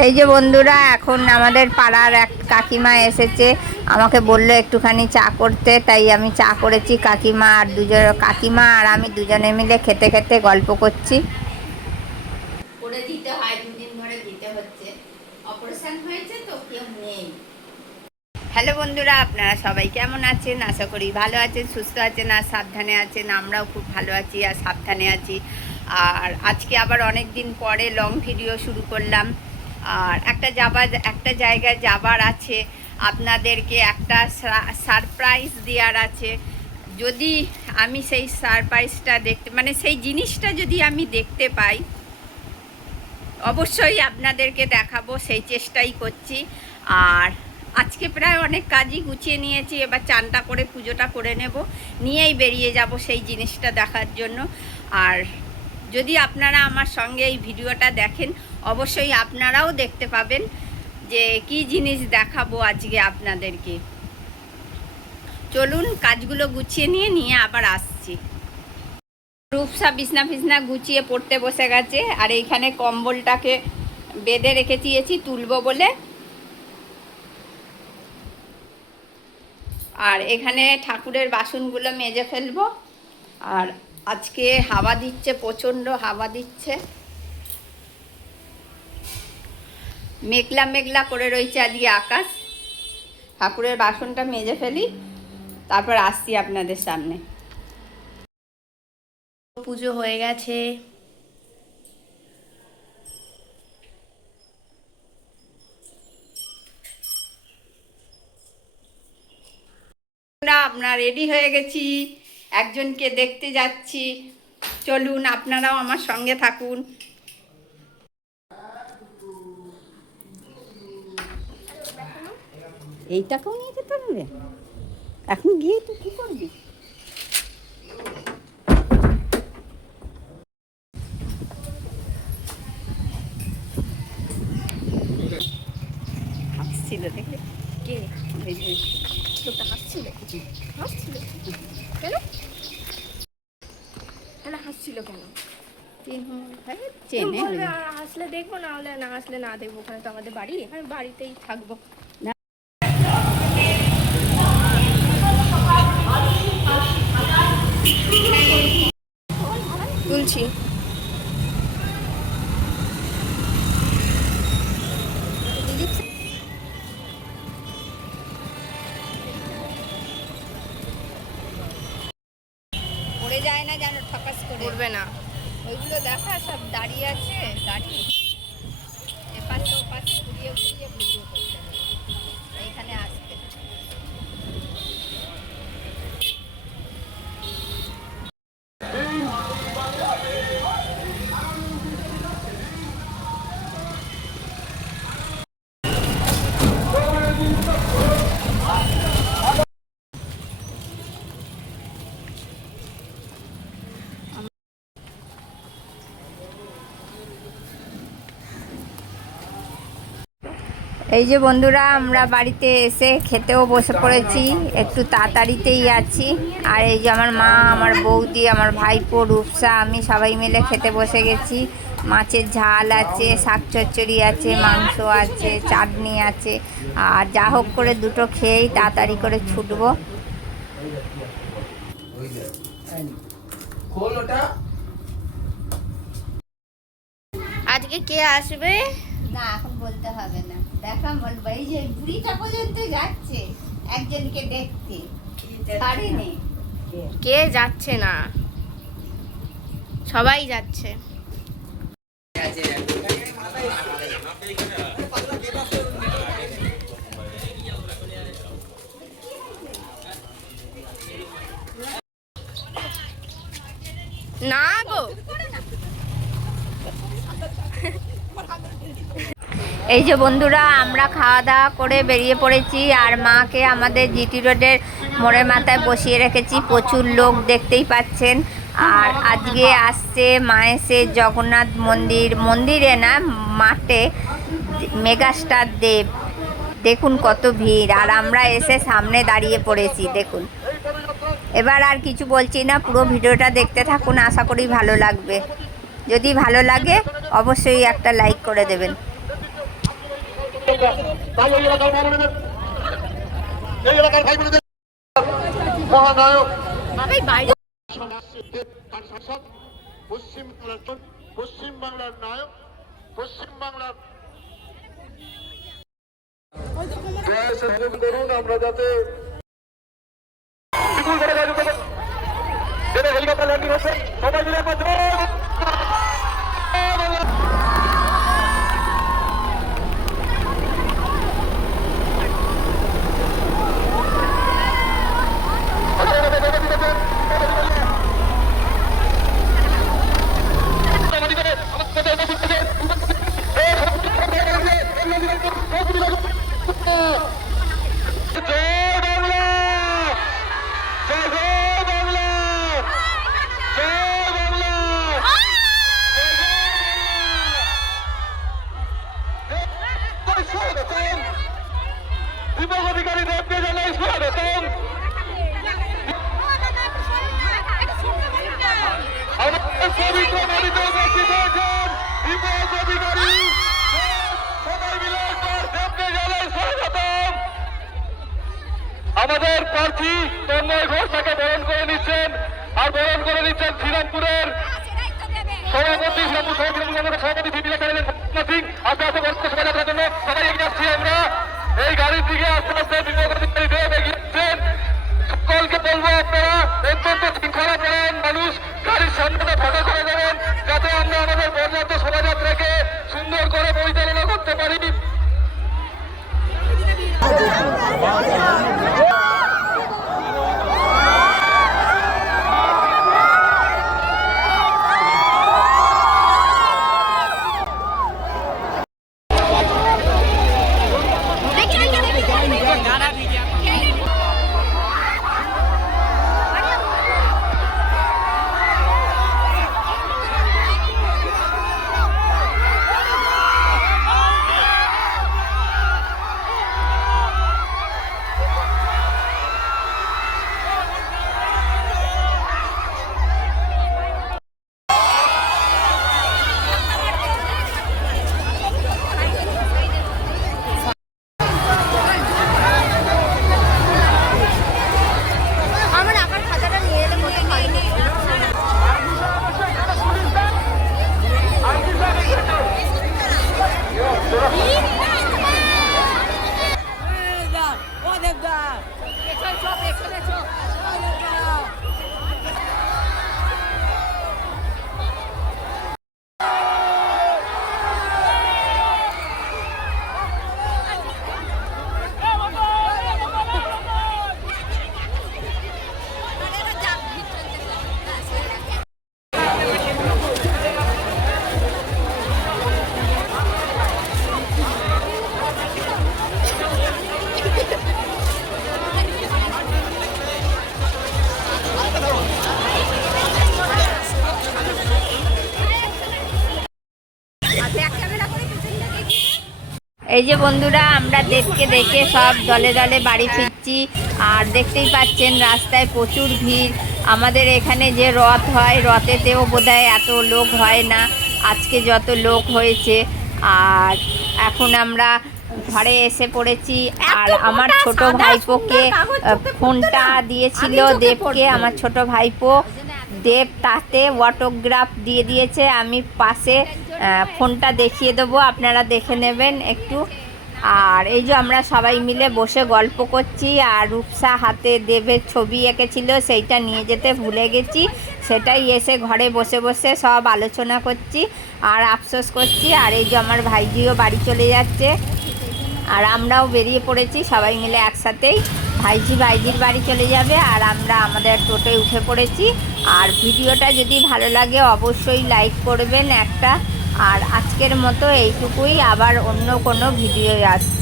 এই যে বন্ধুরা, এখন আমাদের পাড়ার এক কাকিমা এসেছে, আমাকে বললো একটুখানি চা করতে, তাই আমি চা করেছি। কাকিমা আর আমি দুজনে মিলে খেতে খেতে গল্প করছি। করে দিতে হয়, দুদিন ধরে দিতে হচ্ছে, অপারেশন হয়েছে তো কেউ নেই। হ্যালো বন্ধুরা, আপনারা সবাই কেমন আছেন? আশা করি ভালো আছেন, সুস্থ আছেন আর সাবধানে আছেন। আমরাও খুব ভালো আছি আর সাবধানে আছি। আর আজকে আবার অনেক দিন পরে লং ভিডিও শুরু করলাম। আর একটা জায়গায় যাবার আছে, আপনাদেরকে একটা সারপ্রাইজ দেওয়ার আছে। যদি আমি সেই সারপ্রাইজটা সেই জিনিসটা যদি আমি দেখতে পাই, অবশ্যই আপনাদেরকে দেখাবো, সেই চেষ্টাই করছি। আর আজকে প্রায় অনেক কাজই গুছিয়ে নিয়েছি, এবার চানটা করে পুজোটা করে নেব, নিয়েই বেরিয়ে যাব সেই জিনিসটা দেখার জন্য। আর যদি আপনারা আমার সঙ্গে এই ভিডিওটা দেখেন, অবশ্যই আপনারাও দেখতে পাবেন যে কি জিনিস দেখাবো আজকে আপনাদেরকে। চলুন কাজগুলো গুছিয়ে নিয়ে আবার আসছি। রূপসা বিছনা গুছিয়ে পড়তে বসে গেছে, আর এইখানে কম্বলটাকে বেঁধে রেখে দিয়েছি তুলবো বলে। আর এখানে ঠাকুরের বাসনগুলো মেজে ফেলবো। আর আজকে হাওয়া দিচ্ছে, প্রচণ্ড হাওয়া দিচ্ছে, মেঘলা মেঘলা করে রয়েছে আজকে আকাশ। ঠাকুরের বাসনটা মেজে ফেলি, তারপর আসছি আপনাদের সামনে। পুজো হয়ে গেছে। আমরা রেডি হয়ে গেছি, একজনকে দেখতে যাচ্ছি। চলুন আপনারাও আমার সঙ্গে থাকুন। এইটাকেও নিয়ে যেতে হবে, এখন গিয়ে তুই কি করবি? হাসছিল দেখলে? কে? লোকটা হাসছিল। হাসছিল কেন? তাহলে হাসছিল কেন? হাসলে দেখবো, না হলে না হাসলে না দেখবো। ওখানে তো আমাদের বাড়ি, আমি বাড়িতেই থাকবো। তুলছি। পড়ে যায় না যেন, ঠকাস করে পড়বে না। ওইগুলো দেখা সব দাঁড়িয়ে আছে, দাঁড়িয়ে এপাশে ওপাশে ঘুরিয়ে ভিডিও করতে হবে। এইখানে আসবে। এই যে বন্ধুরা, আমরা বাড়িতে এসে খেতেও বসে পড়েছি, একটু তাড়াতাড়িতেই আছি। আর এই যে আমার মা, আমার বৌদি, আমার ভাইপো, রূপসা, আমি সবাই মিলে খেতে বসে গেছি। মাছের ঝাল আছে, শাক চচ্চড়ি আছে, মাংস আছে, চাটনি আছে। আর যা হোক করে দুটো খেয়েই তাড়াতাড়ি করে ছুটবো। আজকে কে আসবে না এখন বলতে হবে না, দেখা বলবো। এই যে বুড়িটা পর্যন্ত যাচ্ছে একজনকে দেখতে, ছাড়েনি। কে যাচ্ছে না? সবাই যাচ্ছে। না গো, এই যে বন্ধুরা, আমরা খাওয়া দাওয়া করে বেরিয়ে পড়েছি। আর মাকে আমাদের জিটি রোডের মোড়ের মাথায় বসিয়ে রেখেছি, প্রচুর লোক দেখতেই পাচ্ছেন। আর আজকে আসছে মায়ের জগন্নাথ মন্দিরে না, মাঠে মেগাস্টার দেব। দেখুন কত ভিড়, আর আমরা এসে সামনে দাঁড়িয়ে পড়েছি দেখুন। এবার আর কিছু বলছি না, পুরো ভিডিওটা দেখতে থাকুন, আশা করি ভালো লাগবে। যদি ভালো লাগে অবশ্যই একটা লাইক করে দেবেন। তাই এই এলাকার মহামানবের এই এলাকার ভাই বোনদের মহানায়ক পশ্চিম বাংলার নায়ক পশ্চিম বাংলার করুন আমরা যাতে হেলিকপ্টার ল্যান্ডিং হচ্ছে সবাই মিলে দীপক অধিকারী দেবকে জানাই স্বাগতম। আমাদের পবিত্র নদীতে উপস্থিত হয়েছেন দীপক অধিকারী, সবাই মিলে দেবকে জানাই স্বাগতম। আমাদের প্রার্থী তন্ময় ঘোষ তাকে বরণ করে নিচ্ছেন, আর বরণ করে নিচ্ছেন শ্রীরামপুরের সভাপতি শ্রীরামপুর সভাপতি সিং। আস্তে আস্তে বরণ শোভাযাত্রার জন্য সবাই এগিয়ে যাচ্ছি আমরা এই গাড়ির দিকে। আস্তে আস্তে দীপক অধিকারী দেব এগিয়েছেন। সকলকে বলবো আপনারা অত্যন্ত শৃঙ্খলা পরায়ণ মানুষ, গাড়ির সামনেটা ফাঁকা করে দেবেন যাতে আমরা আমাদের বর্ণাঢ্য শোভাযাত্রাকে সুন্দর করে পরিচালনা করতে পারি। এই যে বন্ধুরা, আমরা দেবকে দেখে সব দলে দলে বাড়ি ফিরছি। আর দেখতেই পাচ্ছেন রাস্তায় প্রচুর ভিড়। আমাদের এখানে যে রথ হয়, রথেতেও বোধহয় এত লোক হয় না, আজকে যত লোক হয়েছে। আর এখন আমরা ঘরে এসে পড়েছি। আর আমার ছোট ভাইপোকে ফোনটা দিয়েছিল দেবকে, আমার ছোট ভাইপো দেব তাতে অটোগ্রাফ দিয়ে দিয়েছে। আমি পাশে ফোনটা দেখিয়ে দেবো, আপনারা দেখে নেবেন একটু। আর এই যে আমরা সবাই মিলে বসে গল্প করছি। আর রূপসা হাতে দেবের ছবি এঁকেছিল, সেইটা নিয়ে যেতে ভুলে গেছি, সেটাই এসে ঘরে বসে বসে সব আলোচনা করছি আর আফসোস করছি। আর এই যে আমার ভাইজিও বাড়ি চলে যাচ্ছে, আর আমরাও বেরিয়ে পড়েছি সবাই মিলে একসাথেই। ভাইজির বাড়ি চলে যাবে, আর আমরা আমাদের টোটোয় উঠে পড়েছি। আর ভিডিওটা যদি ভালো লাগে অবশ্যই লাইক করবেন একটা। আর আজকের মতো এইটুকুই, আবার অন্য কোনো ভিডিও আসছে।